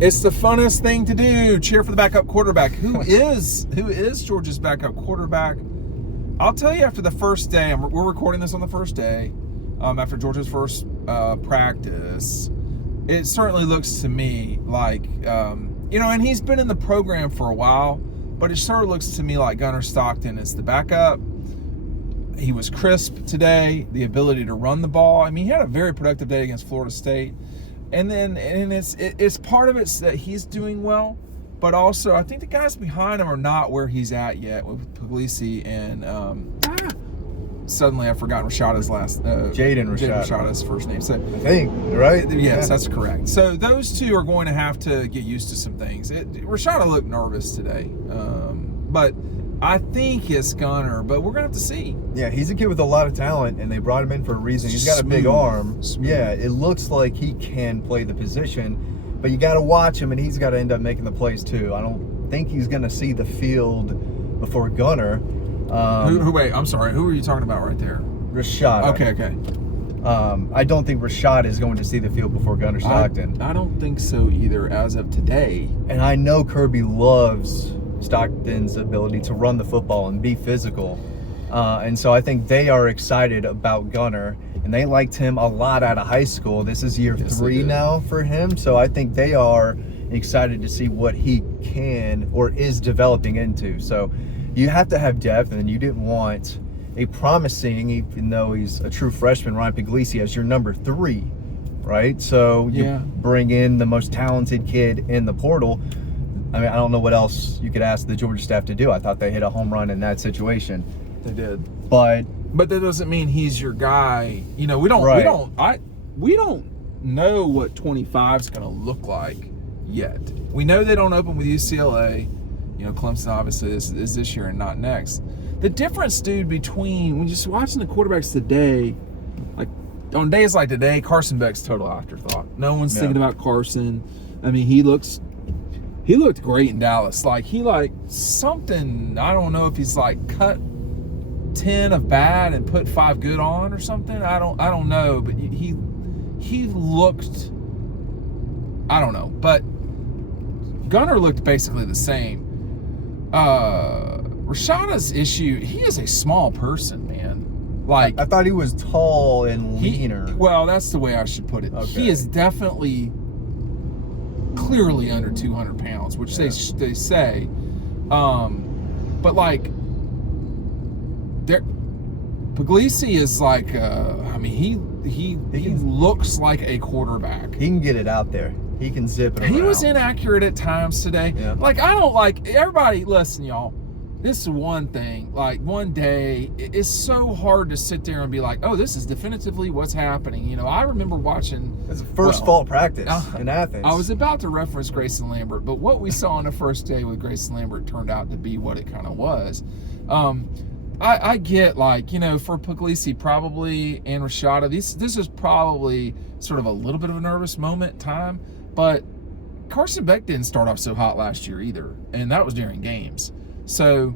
It's the funnest thing to do. Cheer for the backup quarterback. Who is Georgia's backup quarterback? I'll tell you after the first day. We're recording this on the first day. After Georgia's first practice, it certainly looks to me like, and he's been in the program for a while, but it sort of looks to me like Gunnar Stockton is the backup. He was crisp today, the ability to run the ball. I mean, he had a very productive day against Florida State. And it's part of it's that he's doing well, but also I think the guys behind him are not where he's at yet with Puglisi and suddenly I've forgotten Rashada's last Jaden Rashada's first name. So I think, right? Yes, that's correct. So those two are going to have to get used to some things. Rashada looked nervous today, but I think it's Gunnar, but we're going to have to see. Yeah, he's a kid with a lot of talent, and they brought him in for a reason. He's got a big arm. Smooth. Yeah, it looks like he can play the position, but you got to watch him, and he's got to end up making the plays too. I don't think he's going to see the field before Gunnar. Wait, I'm sorry. Who are you talking about right there? Rashada. Okay. I don't think Rashada is going to see the field before Gunnar Stockton. I don't think so either as of today. And I know Kirby loves Stockton's ability to run the football and be physical. And so I think they are excited about Gunnar, and they liked him a lot out of high school. This is year 3 now for him. So I think they are excited to see what he can or is developing into. So you have to have depth, and you didn't want a promising, even though he's a true freshman, Ryan Puglisi as your number 3, right? So you bring in the most talented kid in the portal. I mean, I don't know what else you could ask the Georgia staff to do. I thought they hit a home run in that situation. They did. But that doesn't mean he's your guy. We don't know what 25 is going to look like yet. We know they don't open with UCLA. Clemson obviously is this year and not next. The difference, dude, between when just watching the quarterbacks today, like on days like today, Carson Beck's total afterthought. No one's thinking about Carson. I mean, he looked great in Dallas. Something, I don't know if he's cut 10 of bad and put 5 good on or something. I don't know, but he looked, I don't know, but Gunnar looked basically the same. Rashada's issue, he is a small person, man. I thought he was tall and leaner. Well, that's the way I should put it. Okay. He is definitely clearly under 200 pounds, which they say. But Puglisi is he looks like a quarterback. He can get it out there. He can zip it around. He was inaccurate at times today. Yeah. I don't everybody, listen, y'all. This is one thing. One day, it's so hard to sit there and be like, oh, this is definitively what's happening. I remember watching. It's the first fall practice in Athens. I was about to reference Grayson Lambert, but what we saw on the first day with Grayson Lambert turned out to be what it kind of was. I get, for Puglisi probably and Rashada, this is probably sort of a little bit of a nervous moment time, but Carson Beck didn't start off so hot last year either, and that was during games. So,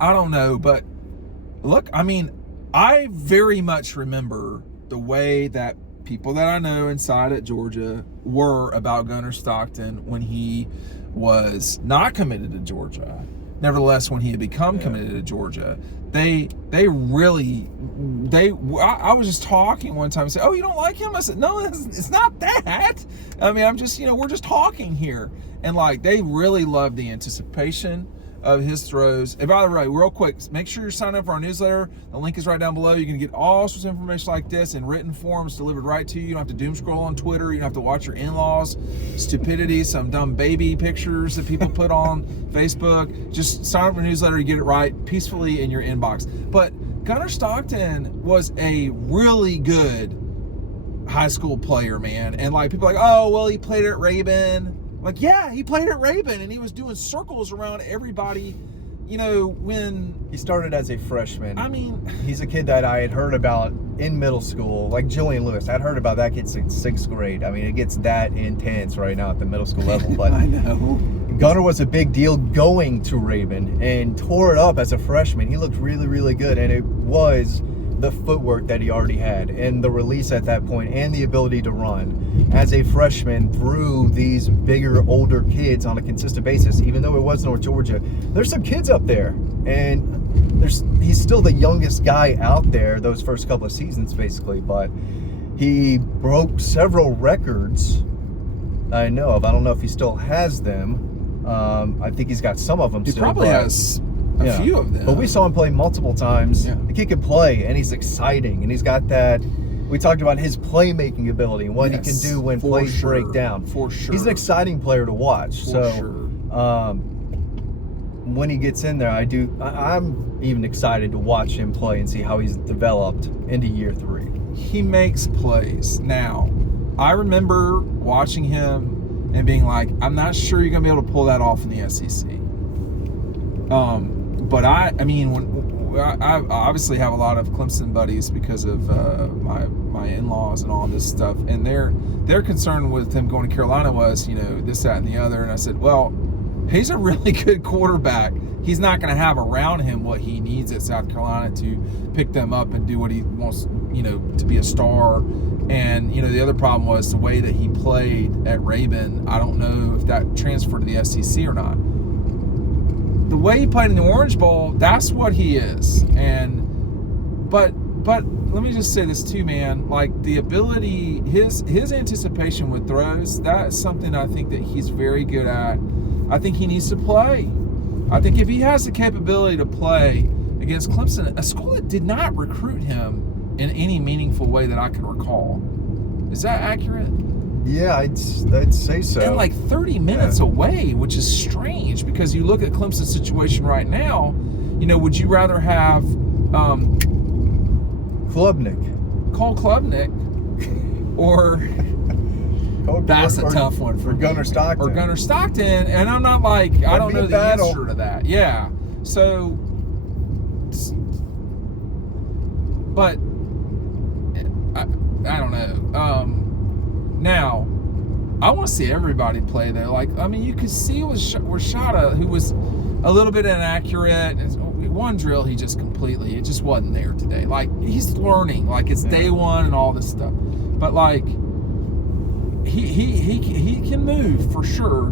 I don't know, but look, I mean, I very much remember the way that people that I know inside at Georgia were about Gunnar Stockton when he was not committed to Georgia. Nevertheless, when he had become committed to Georgia, I was just talking one time and said, oh, you don't like him? I said, no, it's not that. I mean, I'm just, we're just talking here. And they really loved the anticipation of his throws. And by the way, real quick, make sure you're signed up for our newsletter. The link is right down below. You can get all sorts of information like this in written forms delivered right to you. You don't have to doom scroll on Twitter. You don't have to watch your in-laws' stupidity, some dumb baby pictures that people put on Facebook. Just sign up for the newsletter. You get it right peacefully in your inbox. But Gunnar Stockton was a really good high school player, man. And people are like, oh, well, he played at Rabin. Yeah, he played at Rabin, and he was doing circles around everybody, when... He started as a freshman. I mean... He's a kid that I had heard about in middle school, like Julian Lewis. I'd heard about that kid since 6th grade. I mean, it gets that intense right now at the middle school level. But I know. Gunnar was a big deal going to Rabin and tore it up as a freshman. He looked really, really good, and it was the footwork that he already had and the release at that point and the ability to run as a freshman through these bigger, older kids on a consistent basis. Even though it was North Georgia, there's some kids up there, and he's still the youngest guy out there those first couple of seasons, basically. But he broke several records I know of. I don't know if he still has them. I think he's got some of them He still. probably has a few of them. But we saw him play multiple times. Yeah. The kid can play, and he's exciting, and he's got that. We talked about his playmaking ability and what he can do when plays break down. For sure. He's an exciting player to watch. When he gets in there, I'm even excited to watch him play and see how he's developed into year 3. He makes plays. Now, I remember watching him and being like, I'm not sure you're going to be able to pull that off in the SEC. But I obviously have a lot of Clemson buddies because of my in-laws and all this stuff, and their concern with him going to Carolina was, this, that, and the other. And I said, well, he's a really good quarterback. He's not going to have around him what he needs at South Carolina to pick them up and do what he wants, to be a star. And, the other problem was the way that he played at Rabin. I don't know if that transferred to the SEC or not. The way he played in the Orange Bowl, that's what he is. But let me just say this too, man. Like, the ability, his anticipation with throws, that's something I think that he's very good at. I think he needs to play. I think if he has the capability to play against Clemson, a school that did not recruit him in any meaningful way that I can recall. Is that accurate? Yeah, I'd say so. And like 30 minutes away, which is strange because you look at Clemson's situation right now, would you rather have Cole Klubnik or that's a tough one for Gunnar Stockton. Or Gunnar Stockton, and I'm not like, I don't know the answer to that. Yeah. So, but I don't know. Now, I want to see everybody play though. Like, you could see with Rashada, who was a little bit inaccurate. One drill, it just wasn't there today. Like, he's learning. Like, it's day one and all this stuff. But like, he can move for sure,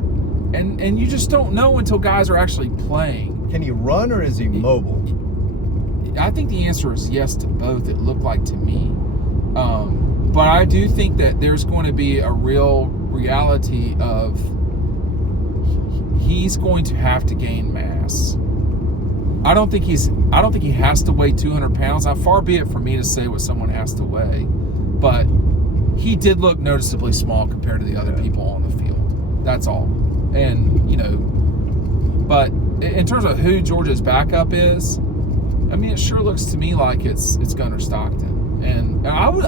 and you just don't know until guys are actually playing. Can he run or is he mobile? I think the answer is yes to both. It looked like to me. But I do think that there's going to be a real reality of he's going to have to gain mass. I don't think he has to weigh 200 pounds. Now, far be it for me to say what someone has to weigh, but he did look noticeably small compared to the other people on the field. That's all. And, but in terms of who Georgia's backup is, it sure looks to me like it's Gunnar Stockton. And I would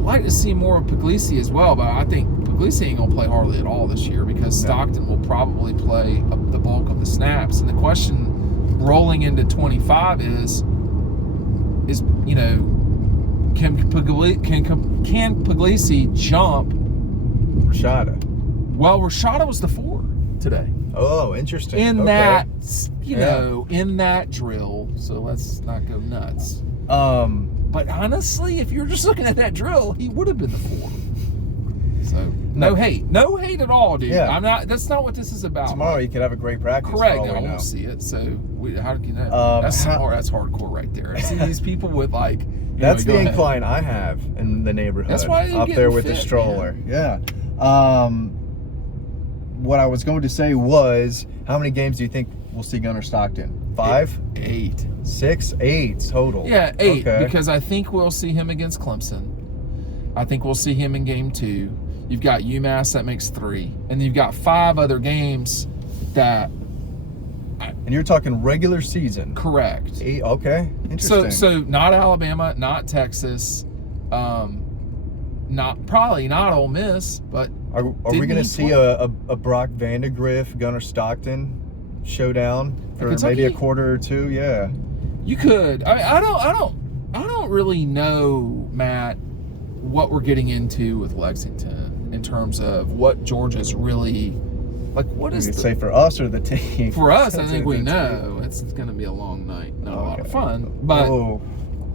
like to see more of Puglisi as well, but I think Puglisi ain't gonna play hardly at all this year because Stockton will probably play the bulk of the snaps. And the question rolling into 25 is can Puglisi jump Rashada? Well, Rashada was the 4 today. Oh, interesting. In that drill. So let's not go nuts. But honestly, if you're just looking at that drill, he would have been the 4. So no hate at all, dude. Yeah. That's not what this is about. Tomorrow you could have a great practice. Correct. I won't see it. So how can you know? That's hardcore right there. I see these people with like. That's the incline I have in the neighborhood. That's why up there with the stroller. Man. Yeah. What I was going to say was, how many games do you think we'll see Gunnar Stockton? 5? 8. 6? 8 total. Yeah, 8. Okay. Because I think we'll see him against Clemson. I think we'll see him in game 2. You've got UMass, that makes 3. And then you've got 5 other games that... And you're talking regular season? Correct. 8, okay. Interesting. So not Alabama, not Texas, probably not Ole Miss, but... Are we going to see a Brock Vandegrift, Gunnar Stockton showdown for maybe a quarter or 2? Yeah. You could. I don't really know, Matt, what we're getting into with Lexington in terms of what Georgia's really Like, what is You the, say for us or the team? for us? I think we know it's going to be a long night, not a lot of fun. But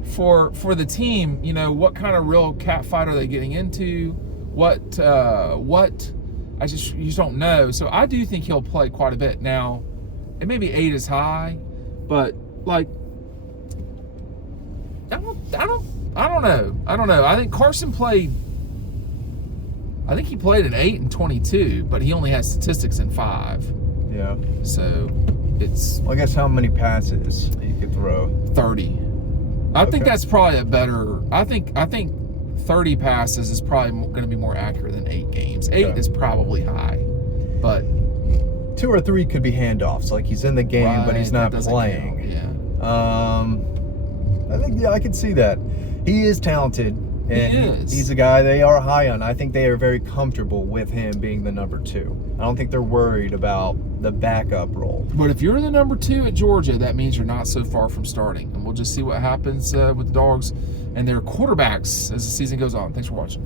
for the team, you know, what kind of real cat fight are they getting into? What you just don't know. So I do think he'll play quite a bit. Now, it may be 8 is high, but like, I don't know. I think Carson played. I think he played at 8 and 22, but he only has statistics in 5. Yeah. So it's. Well, I guess how many passes you could throw? 30. I think that's probably a better. I think 30 passes is probably going to be more accurate than 8 games. 8 is probably high, but 2 or 3 could be handoffs. Like he's in the game, but he's not playing. Yeah. I think I could see that. He is talented, and he's a guy they are high on. I think they are very comfortable with him being the number 2. I don't think they're worried about the backup role. But if you're the number 2 at Georgia, that means you're not so far from starting. And we'll just see what happens with the Dogs and their quarterbacks as the season goes on. Thanks for watching.